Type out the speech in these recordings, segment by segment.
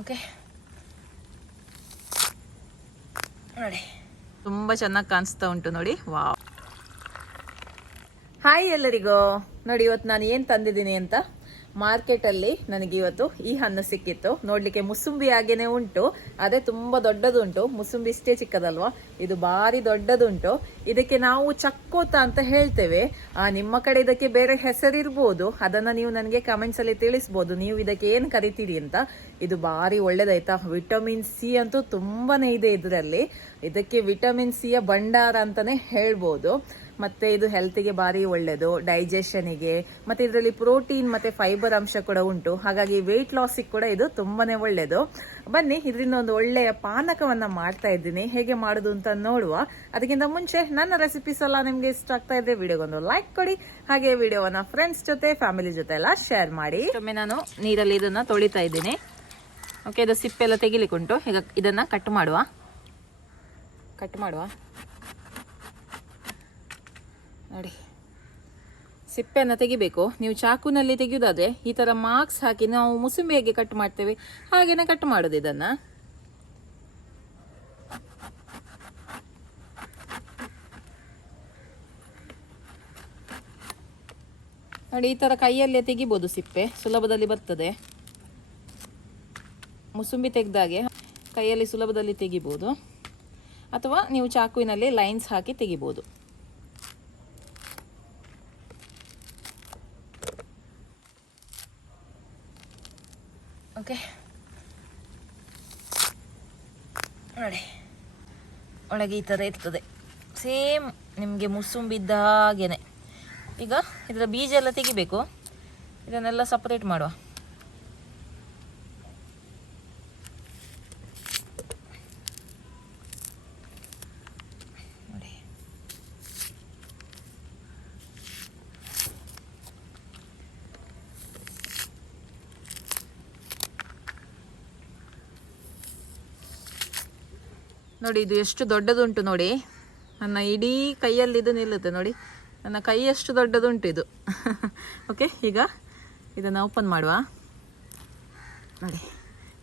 Okay ನೋಡಿ ತುಂಬ ಚೆನ್ನಾಗಿ ಕಾಣಿಸ್ತಾ ಉಂಟು ನೋಡಿ. ವಾವ್. ಹಾಯ್ ಎಲ್ಲರಿಗೂ. ನೋಡಿ ಇವತ್ತು ನಾನು ಏನು ತಂದಿದ್ದೀನಿ ಅಂತ. ಮಾರ್ಕೆಟಲ್ಲಿ ನನಗೆ ಇವತ್ತು ಈ ಹಣ್ಣು ಸಿಕ್ಕಿತ್ತು. ನೋಡ್ಲಿಕ್ಕೆ ಮುಸುಂಬಿ ಹಾಗೇನೆ ಉಂಟು, ಅದೇ ತುಂಬಾ ದೊಡ್ಡದುಂಟು. ಮುಸುಂಬಿ ಇಷ್ಟೇ ಚಿಕ್ಕದಲ್ವಾ, ಇದು ಭಾರಿ ದೊಡ್ಡದುಂಟು. ಇದಕ್ಕೆ ನಾವು ಚಕ್ಕೋತ ಅಂತ ಹೇಳ್ತೇವೆ. ನಿಮ್ಮ ಕಡೆ ಇದಕ್ಕೆ ಬೇರೆ ಹೆಸರಿರ್ಬೋದು, ಅದನ್ನ ನೀವು ನನಗೆ ಕಮೆಂಟ್ಸ್ ಅಲ್ಲಿ ತಿಳಿಸ್ಬೋದು ನೀವು ಇದಕ್ಕೆ ಏನ್ ಕರಿತೀರಿ ಅಂತ. ಇದು ಭಾರಿ ಒಳ್ಳೇದಾಯ್ತಾ. ವಿಟಮಿನ್ ಸಿ ಅಂತೂ ತುಂಬಾನೇ ಇದೆ ಇದರಲ್ಲಿ. ಇದಕ್ಕೆ ವಿಟಮಿನ್ ಸಿ ಯ ಭಂಡಾರ ಅಂತಾನೆ ಹೇಳ್ಬೋದು. ಮತ್ತೆ ಇದು ಹೆಲ್ತ್ಗೆ ಭಾರಿ ಒಳ್ಳೇದು, ಡೈಜೆಷನ್ಗೆ. ಮತ್ತೆ ಇದರಲ್ಲಿ ಪ್ರೋಟೀನ್ ಮತ್ತೆ ಫೈಬರ್ ಅಂಶ ಕೂಡ ಉಂಟು, ಹಾಗಾಗಿ ವೆಯ್ಟ್ ಲಾಸಿಗೆ ಕೂಡ ಇದು ತುಂಬಾನೇ ಒಳ್ಳೇದು. ಬನ್ನಿ ಇದರಿಂದ ಒಂದು ಒಳ್ಳೆಯ ಪಾನಕವನ್ನ ಮಾಡ್ತಾ ಇದ್ದೀನಿ, ಹೇಗೆ ಮಾಡುದು ಅಂತ ನೋಡುವ. ಅದಕ್ಕಿಂತ ಮುಂಚೆ ನನ್ನ ರೆಸಿಪೀಸ್ ಎಲ್ಲ ನಿಮ್ಗೆ ಇಷ್ಟ ಆಗ್ತಾ ಇದ್ರೆ ವಿಡಿಯೋಗೊಂದು ಲೈಕ್ ಕೊಡಿ, ಹಾಗೆ ವಿಡಿಯೋವನ್ನ ಫ್ರೆಂಡ್ಸ್ ಜೊತೆ ಫ್ಯಾಮಿಲಿ ಜೊತೆ ಎಲ್ಲ ಶೇರ್ ಮಾಡಿ. ಒಮ್ಮೆ ನಾನು ನೀರಲ್ಲಿ ಇದನ್ನ ತೊಳಿತಾ ಇದ್ದೀನಿ. ಓಕೆ, ಇದು ಸಿಪ್ಪೆಲ್ಲ ತೆಗಿಲಿಕ್ಕುಂಟು. ಈಗ ಇದನ್ನ ಕಟ್ ಮಾಡುವ. ನೋಡಿ, ಸಿಪ್ಪೆಯನ್ನು ತೆಗಿಬೇಕು. ನೀವು ಚಾಕುನಲ್ಲಿ ತೆಗೆಯುವುದಾದ್ರೆ ಈ ತರ ಮಾರ್ಕ್ಸ್ ಹಾಕಿ ನಾವು ಮುಸುಂಬಿ ಹೇಗೆ ಕಟ್ ಮಾಡ್ತೇವೆ ಹಾಗೇನೆ ಕಟ್ ಮಾಡೋದು ಇದನ್ನ. ನೋಡಿ, ಈ ತರ ಕೈಯಲ್ಲೇ ತೆಗಿಬಹುದು. ಸಿಪ್ಪೆ ಸುಲಭದಲ್ಲಿ ಬರ್ತದೆ. ಮುಸುಂಬಿ ತೆಗೆದಾಗೆ ಕೈಯಲ್ಲಿ ಸುಲಭದಲ್ಲಿ ತೆಗಿಬಹುದು, ಅಥವಾ ನೀವು ಚಾಕುವಿನಲ್ಲಿ ಲೈನ್ಸ್ ಹಾಕಿ ತೆಗಿಬಹುದು. ಓಕೆ, ನೋಡಿ ಒಳಗೆ ಈ ಥರ ಇರ್ತದೆ, ಸೇಮ್ ನಿಮಗೆ ಮುಸುಂಬಿದ್ದ ಹಾಗೇನೆ. ಈಗ ಇದರ ಬೀಜ ಎಲ್ಲ ತೆಗಿಬೇಕು. ಇದನ್ನೆಲ್ಲ ಸಪರೇಟ್ ಮಾಡುವ. ನೋಡಿ ಇದು ಎಷ್ಟು ದೊಡ್ಡದುಂಟು ನೋಡಿ. ನನ್ನ ಇಡೀ ಕೈಯಲ್ಲಿ ಇದು ನಿಲ್ಲುತ್ತೆ ನೋಡಿ. ನನ್ನ ಕೈ ಎಷ್ಟು ದೊಡ್ಡದುಂಟು ಇದು. ಓಕೆ, ಈಗ ಇದನ್ನು ಓಪನ್ ಮಾಡುವ. ನೋಡಿ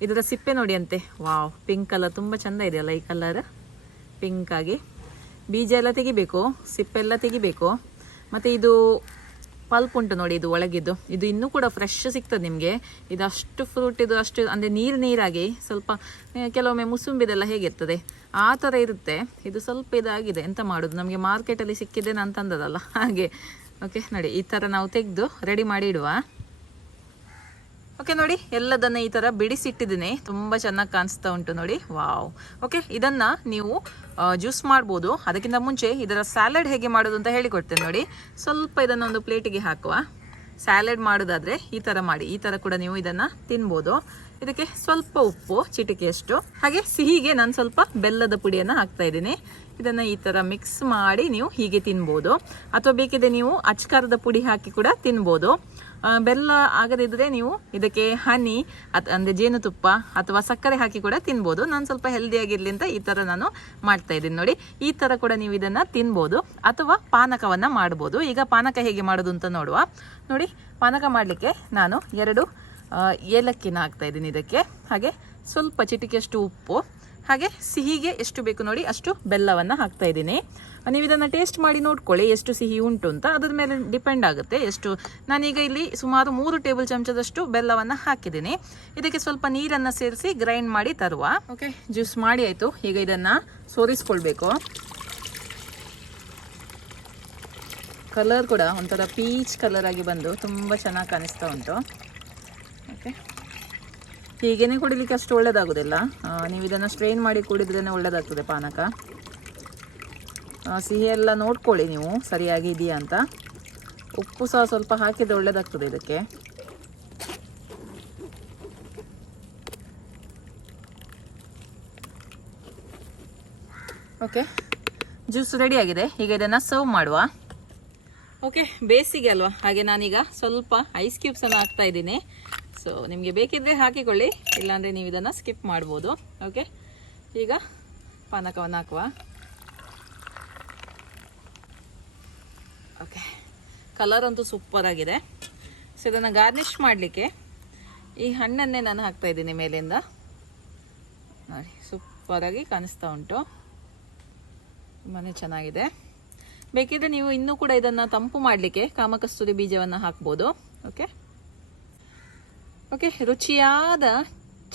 ಇದರ ಸಿಪ್ಪೆ ನೋಡಿ ಅಂತೆ. ವಾವ್, ಪಿಂಕ್ ಕಲರ್ ತುಂಬ ಚೆಂದ ಇದೆಯಲ್ಲ ಈ ಕಲರ್, ಪಿಂಕ್ ಆಗಿ. ಬೀಜ ಎಲ್ಲ ತೆಗಿಬೇಕು, ಸಿಪ್ಪೆ ಎಲ್ಲ ತೆಗಿಬೇಕು. ಮತ್ತು ಇದು ಪಲ್ಪ್ ಉಂಟು ನೋಡಿ, ಇದು ಒಳಗಿದ್ದು. ಇದು ಇನ್ನೂ ಕೂಡ ಫ್ರೆಶ್ ಸಿಗ್ತದೆ ನಿಮಗೆ. ಇದು ಅಷ್ಟು ಫ್ರೂಟ್, ಇದು ಅಷ್ಟು ಅಂದರೆ ನೀರಾಗಿ ಸ್ವಲ್ಪ ಕೆಲವೊಮ್ಮೆ ಮುಸುಂಬಿದೆಲ್ಲ ಹೇಗಿರ್ತದೆ ಆ ಥರ ಇರುತ್ತೆ. ಇದು ಸ್ವಲ್ಪ ಇದಾಗಿದೆ, ಎಂತ ಮಾಡೋದು, ನಮಗೆ ಮಾರ್ಕೆಟಲ್ಲಿ ಸಿಕ್ಕಿದೆ ನಾನು ತಂದದಲ್ಲ ಹಾಗೆ. ಓಕೆ ನೋಡಿ, ಈ ಥರ ನಾವು ತೆಗೆದು ರೆಡಿ ಮಾಡಿ ಇಡುವ. ಓಕೆ ನೋಡಿ, ಎಲ್ಲದನ್ನ ಈ ಥರ ಬಿಡಿಸಿಟ್ಟಿದ್ದೀನಿ. ತುಂಬ ಚೆನ್ನಾಗಿ ಕಾಣಿಸ್ತಾ ಉಂಟು ನೋಡಿ. ವಾವ್. ಓಕೆ, ಇದನ್ನು ನೀವು ಜ್ಯೂಸ್ ಮಾಡ್ಬೋದು. ಅದಕ್ಕಿಂತ ಮುಂಚೆ ಇದರ ಸ್ಯಾಲಡ್ ಹೇಗೆ ಮಾಡೋದು ಅಂತ ಹೇಳಿಕೊಡ್ತೇನೆ ನೋಡಿ. ಸ್ವಲ್ಪ ಇದನ್ನು ಒಂದು ಪ್ಲೇಟಿಗೆ ಹಾಕುವ. ಸ್ಯಾಲಡ್ ಮಾಡೋದಾದರೆ ಈ ಥರ ಮಾಡಿ, ಈ ಥರ ಕೂಡ ನೀವು ಇದನ್ನು ತಿನ್ಬೋದು. ಇದಕ್ಕೆ ಸ್ವಲ್ಪ ಉಪ್ಪು ಚಿಟಿಕೆಯಷ್ಟು, ಹಾಗೆ ಸಿಹಿಗೆ ನಾನು ಸ್ವಲ್ಪ ಬೆಲ್ಲದ ಪುಡಿಯನ್ನು ಹಾಕ್ತಾ ಇದ್ದೀನಿ. ಇದನ್ನು ಈ ಥರ ಮಿಕ್ಸ್ ಮಾಡಿ ನೀವು ಹೀಗೆ ತಿನ್ಬೋದು, ಅಥವಾ ಬೇಕಿದ್ರೆ ನೀವು ಅಚ್ಕಾರದ ಪುಡಿ ಹಾಕಿ ಕೂಡ ತಿನ್ಬೋದು. ಬೆಲ್ಲ ಆಗದಿದ್ರೆ ನೀವು ಇದಕ್ಕೆ ಹನಿ ಅಂದರೆ ಜೇನುತುಪ್ಪ ಅಥವಾ ಸಕ್ಕರೆ ಹಾಕಿ ಕೂಡ ತಿನ್ಬೋದು. ನಾನು ಸ್ವಲ್ಪ ಹೆಲ್ದಿಯಾಗಿರಲಿ ಅಂತ ಈ ಥರ ನಾನು ಮಾಡ್ತಾ ಇದ್ದೀನಿ ನೋಡಿ. ಈ ಥರ ಕೂಡ ನೀವು ಇದನ್ನು ತಿನ್ಬೋದು, ಅಥವಾ ಪಾನಕವನ್ನು ಮಾಡ್ಬೋದು. ಈಗ ಪಾನಕ ಹೇಗೆ ಮಾಡೋದು ಅಂತ ನೋಡುವ. ನೋಡಿ, ಪಾನಕ ಮಾಡಲಿಕ್ಕೆ ನಾನು 2 ಏಲಕ್ಕಿನ ಹಾಕ್ತಾ ಇದ್ದೀನಿ ಇದಕ್ಕೆ, ಹಾಗೆ ಸ್ವಲ್ಪ ಚಿಟಿಕೆಯಷ್ಟು ಉಪ್ಪು, ಹಾಗೆ ಸಿಹಿಗೆ ಎಷ್ಟು ಬೇಕು ನೋಡಿ ಅಷ್ಟು ಬೆಲ್ಲವನ್ನು ಹಾಕ್ತಾ ಇದ್ದೀನಿ. ನೀವು ಇದನ್ನು ಟೇಸ್ಟ್ ಮಾಡಿ ನೋಡ್ಕೊಳ್ಳಿ ಎಷ್ಟು ಸಿಹಿ ಉಂಟು ಅಂತ, ಅದ್ರ ಮೇಲೆ ಡಿಪೆಂಡ್ ಆಗುತ್ತೆ ಎಷ್ಟು. ನಾನೀಗ ಇಲ್ಲಿ ಸುಮಾರು 3 ಟೇಬಲ್ ಚಮಚದಷ್ಟು ಬೆಲ್ಲವನ್ನು ಹಾಕಿದ್ದೀನಿ. ಇದಕ್ಕೆ ಸ್ವಲ್ಪ ನೀರನ್ನು ಸೇರಿಸಿ ಗ್ರೈಂಡ್ ಮಾಡಿ ತರುವ. ಓಕೆ, ಜ್ಯೂಸ್ ಮಾಡಿ ಆಯಿತು. ಈಗ ಇದನ್ನು ಸೋರಿಸ್ಕೊಳ್ಬೇಕು. ಕಲರ್ ಕೂಡ ಒಂಥರ ಪೀಚ್ ಕಲರ್ ಆಗಿ ಬಂದು ತುಂಬ ಚೆನ್ನಾಗಿ ಕಾಣಿಸ್ತಾ ಉಂಟು. ಓಕೆ, ಹೀಗೇನೆ ಕುಡಿಲಿಕ್ಕೆ ಅಷ್ಟು ಒಳ್ಳೇದಾಗೋದಿಲ್ಲ. ನೀವು ಇದನ್ನು ಸ್ಟ್ರೈನ್ ಮಾಡಿ ಕುಡಿದ್ರೇ ಒಳ್ಳೇದಾಗ್ತದೆ ಪಾನಕ. ಸಿಹಿ ಎಲ್ಲ ನೋಡ್ಕೊಳ್ಳಿ ನೀವು ಸರಿಯಾಗಿ ಇದೆಯಾ ಅಂತ. ಉಪ್ಪು ಸಹ ಸ್ವಲ್ಪ ಹಾಕಿದರೆ ಒಳ್ಳೇದಾಗ್ತದೆ ಇದಕ್ಕೆ. ಓಕೆ, ಜ್ಯೂಸ್ ರೆಡಿ ಆಗಿದೆ. ಈಗ ಇದನ್ನು ಸರ್ವ್ ಮಾಡುವ. ಓಕೆ, ಬೇಸಿಗೆ ಅಲ್ವಾ, ಹಾಗೆ ನಾನೀಗ ಸ್ವಲ್ಪ ಐಸ್ ಕ್ಯೂಬ್ಸನ್ನು ಹಾಕ್ತಾ ಇದ್ದೀನಿ. ಸೊ ನಿಮಗೆ ಬೇಕಿದ್ದರೆ ಹಾಕಿಕೊಳ್ಳಿ, ಇಲ್ಲಾಂದರೆ ನೀವು ಇದನ್ನು ಸ್ಕಿಪ್ ಮಾಡ್ಬೋದು. ಓಕೆ, ಈಗ ಪಾನಕವನ್ನು ಹಾಕುವ. ಓಕೆ, ಕಲರ್ ಅಂತೂ ಸೂಪರ್ ಆಗಿದೆ. ಸೊ ಇದನ್ನು ಗಾರ್ನಿಷ್ ಮಾಡಲಿಕ್ಕೆ ಈ ಹಣ್ಣನ್ನೇ ನಾನು ಹಾಕ್ತಾ ಇದ್ದೀನಿ ಮೇಲಿಂದ. ನೋಡಿ ಸೂಪರಾಗಿ ಕಾಣಿಸ್ತಾ ಉಂಟು, ತುಂಬಾ ಚೆನ್ನಾಗಿದೆ. ಬೇಕಿದ್ರೆ ನೀವು ಇನ್ನೂ ಕೂಡ ಇದನ್ನು ತಂಪು ಮಾಡಲಿಕ್ಕೆ ಕಾಮಕಸ್ತೂರಿ ಬೀಜವನ್ನು ಹಾಕ್ಬೋದು. ಓಕೆ ಓಕೆ, ರುಚಿಯಾದ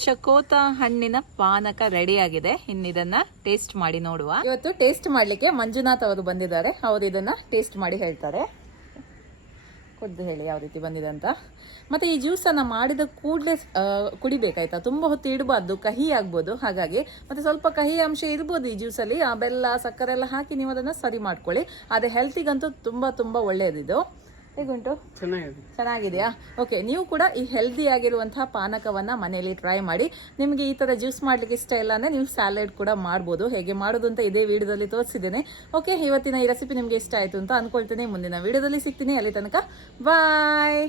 ಚಕೋತ ಹಣ್ಣಿನ ಪಾನಕ ರೆಡಿ ಆಗಿದೆ. ಇನ್ನು ಇದನ್ನ ಟೇಸ್ಟ್ ಮಾಡಿ ನೋಡುವ. ಇವತ್ತು ಟೇಸ್ಟ್ ಮಾಡಲಿಕ್ಕೆ ಮಂಜುನಾಥ್ ಅವರು ಬಂದಿದ್ದಾರೆ. ಅವರು ಇದನ್ನ ಟೇಸ್ಟ್ ಮಾಡಿ ಹೇಳ್ತಾರೆ. ಖುದ್ದು ಹೇಳಿ ಯಾವ ರೀತಿ ಬಂದಿದೆ ಅಂತ. ಮತ್ತೆ ಈ ಜ್ಯೂಸನ್ನು ಮಾಡಿದ ಕೂಡಲೇ ಕುಡಿಬೇಕಾಯ್ತಾ, ತುಂಬ ಹೊತ್ತು ಇಡಬಾರ್ದು, ಕಹಿ ಆಗ್ಬೋದು. ಹಾಗಾಗಿ ಮತ್ತೆ ಸ್ವಲ್ಪ ಕಹಿ ಅಂಶ ಇರ್ಬೋದು ಈ ಜ್ಯೂಸಲ್ಲಿ. ಆ ಬೆಲ್ಲ ಸಕ್ಕರೆ ಎಲ್ಲ ಹಾಕಿ ನೀವು ಅದನ್ನು ಸರಿ ಮಾಡ್ಕೊಳ್ಳಿ. ಆದರೆ ಹೆಲ್ತಿಗಂತೂ ತುಂಬ ತುಂಬ ಒಳ್ಳೆಯದಿದು. ಹೇಗುಂಟು? ಚೆನ್ನಾಗಿದೆಯಾ? ಓಕೆ, ನೀವು ಕೂಡ ಈ ಹೆಲ್ದಿ ಆಗಿರುವಂತಹ ಪಾನಕವನ್ನು ಮನೆಯಲ್ಲಿ ಟ್ರೈ ಮಾಡಿ. ನಿಮಗೆ ಈ ಥರ ಜ್ಯೂಸ್ ಮಾಡ್ಲಿಕ್ಕೆ ಇಷ್ಟ ಇಲ್ಲ ಅಂದರೆ ನೀವು ಸ್ಯಾಲೆಡ್ ಕೂಡ ಮಾಡ್ಬೋದು. ಹೇಗೆ ಮಾಡೋದು ಅಂತ ಇದೇ ವಿಡಿಯೋದಲ್ಲಿ ತೋರಿಸಿದ್ದೇನೆ. ಓಕೆ, ಇವತ್ತಿನ ಈ ರೆಸಿಪಿ ನಿಮಗೆ ಇಷ್ಟ ಆಯಿತು ಅಂತ ಅಂದ್ಕೊಳ್ತೇನೆ. ಮುಂದಿನ ವಿಡಿಯೋದಲ್ಲಿ ಸಿಗ್ತೀನಿ. ಅಲ್ಲಿ ತನಕ ಬಾಯ್.